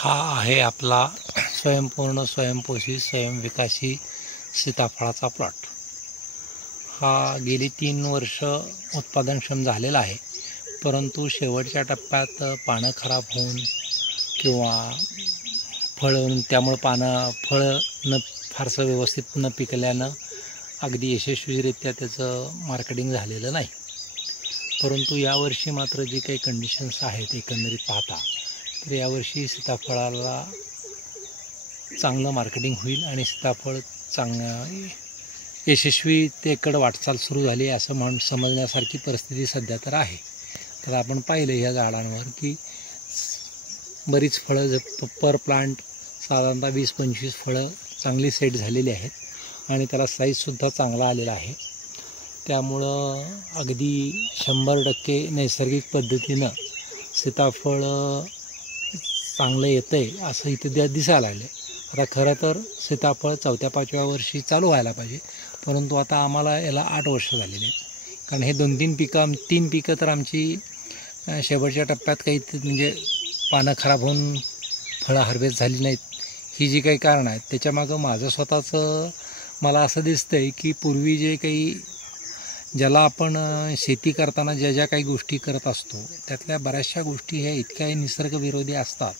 हा आहे आपला स्वयंपूर्ण स्वयंपोषी स्वयंविकासी सीताफळाचा प्लॉट। हा गेली 3 वर्ष उत्पादनक्षम झालेला आहे, परंतु शेवटच्या टप्प्यात पानं खराब होऊन किंवा त्यामुळे फळ न फारसं व्यवस्थित न पिकल्यानं अगदी यशस्वीरित्या त्याचं मार्केटिंग झालेलं नाही। परंतु यावर्षी मात्र जी काही कंडिशन्स आहेत एकंदरीत पाहता, तर यावर्षी सीताफळाला चांगलं मार्केटिंग होईल आणि सीताफळ यशस्वीतेकडे वाटचाल सुरू झाली असं समजण्यासारखी परिस्थिती सध्या तर आहे। तर आपण पाहिलं ह्या झाडांवर की बरीच फळं पर प्लांट साधारणतः 20-25 फळं चांगली सेट झालेली आहेत आणि त्याला साईजसुद्धा चांगला आलेला आहे। त्यामुळं अगदी 100% नैसर्गिक पद्धतीनं सीताफळ चांगलं येतं आहे असं इथे दिसायला लागलं आहे। आता खरं तर सीताफळ 4-5व्या वर्षी चालू व्हायला पाहिजे, परंतु आता आम्हाला याला 8 वर्ष झालेले आहेत, कारण हे 3 पिकं तर आमची शेवटच्या टप्प्यात काही म्हणजे पानं खराब होऊन फळं हार्वेस्ट झाली नाहीत। ही जी काही कारणं आहेत त्याच्यामागं माझं स्वतःचं मला असं दिसतं आहे की पूर्वी जे काही ज्याला आपण शेती करताना ज्या काही गोष्टी करत असतो त्यातल्या बऱ्याचशा गोष्टी ह्या इतक्या निसर्गविरोधी असतात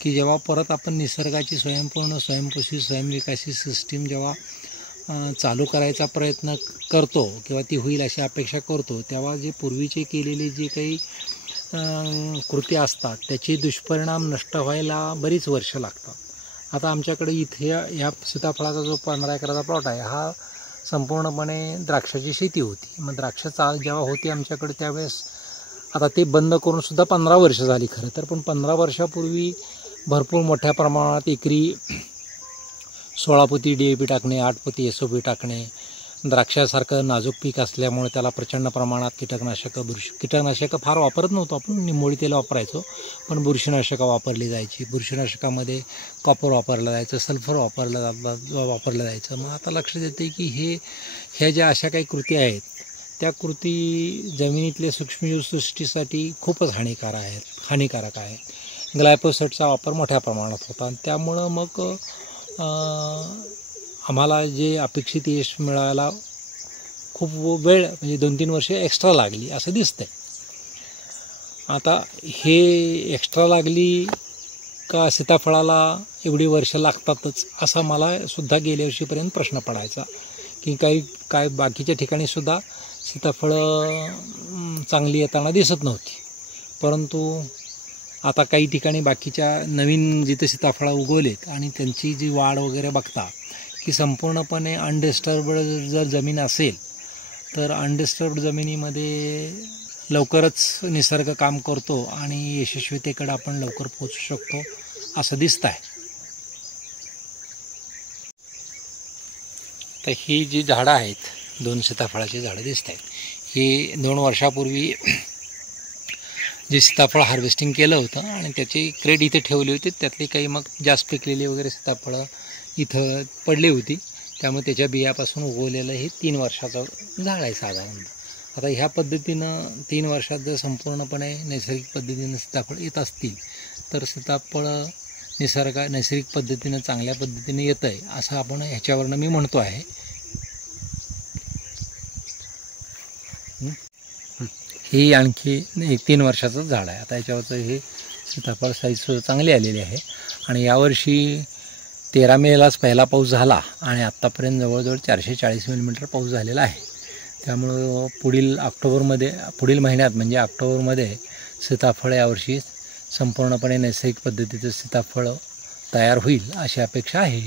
की जेव्हा परत आपण निसर्गाची स्वयंपूर्ण स्वयंपोषी स्वयंविकासी सिस्टीम जेव्हा चालू करायचा प्रयत्न करतो किंवा ती होईल अशी अपेक्षा करतो, तेव्हा जे पूर्वीचे केलेले जे काही कृती असतात त्याचे दुष्परिणाम नष्ट व्हायला बरीच वर्ष लागतात। आता आमच्याकडे इथे ह्या सीताफळाचा जो 15 एकराचा प्लॉट आहे हा संपूर्णपणे द्राक्षाची शेती होती। मग द्राक्ष जेव्हा होती आमच्याकडे त्यावेळेस आता ते बंद करून सुद्धा 15 वर्ष झाली खरं तर, पण 15 वर्षापूर्वी भरपूर मोठ्या प्रमाणात एकरी 16 पोती DAP टाकणे, 8 पोती SOP टाकणे, द्राक्षासारखं नाजूक पीक असल्यामुळे त्याला प्रचंड प्रमाणात कीटकनाशकं फार वापरत नव्हतो आपण, निंबोळी तेल वापरायचो, पण बुरशीनाशकं वापरली जायची। बुरशीनाशकामध्ये कॉपर वापरलं जायचं, सल्फर वापरलं जायचं। मग आता लक्षात येते की ह्या ज्या अशा काही कृती आहेत त्या कृती जमिनीतल्या सूक्ष्मजीव सृष्टीसाठी खूपच हानिकारक आहेत। ग्लायफोसेटचा वापर मोठ्या प्रमाणात होता आणि त्यामुळं मग आम्हाला जे अपेक्षित यश मिळायला खूप वेळ म्हणजे 2-3 वर्ष एक्स्ट्रा लागली असं दिसतंय। आता हे एक्स्ट्रा लागली का सीताफळाला एवढी वर्ष लागतातच असा मला सुद्धा गेल्या वर्षीपर्यंत प्रश्न पडायचा की काय बाकीच्या ठिकाणी सुद्धा सीताफळं चांगली येताना दिसत नव्हती, परंतु आता काही ठिकाणी बाकीच्या नवीन जिथे सीताफळं उगवलेत आणि त्यांची जी वाढ वगैरे बघता की संपूर्णपणे अनडिस्टर्ब्ड जर जमीन असेल तर अनडिस्टर्ब्ड जमिनीमध्ये लवकरच निसर्ग काम करतो आणि यशस्वीतेकडे आपण लवकर पोहोचू शकतो असं दिसतं आहे। तर ही जी झाडं आहेत 2 सीताफळाची झाडं दिसत आहेत, ही 2 वर्षापूर्वी जे सीताफळ हार्वेस्टिंग केलं होतं आणि त्याची क्रेट इथे ठेवली होती, त्यातली काही मग जास्त पिकलेली वगैरे सीताफळं इथं पडली होती, त्यामुळे त्याच्या बियापासून उगवलेलं हे 3 वर्षाचं झाड आहे साधारणतः। आता ह्या पद्धतीनं 3 वर्षात जर संपूर्णपणे नैसर्गिक पद्धतीनं सीताफळ येत असतील तर सीताफळ नैसर्गिक पद्धतीनं चांगल्या पद्धतीने येतं आहे असं आपण ह्याच्यावरनं मी म्हणतो आहे। ही आणखी 3 वर्षाचं झाड आहे। आता याच्यावरचं हे सीताफळ साईज चांगली आलेली आहे आणि यावर्षी 13 मेलाच पहिला पाऊस झाला आणि आत्तापर्यंत जवळजवळ 440 मिलीमीटर पाऊस झालेला आहे। त्यामुळं पुढील महिन्यात म्हणजे ऑक्टोबरमध्ये सीताफळ यावर्षी संपूर्णपणे नैसर्गिक पद्धतीचं सीताफळ तयार होईल अशी अपेक्षा आहे।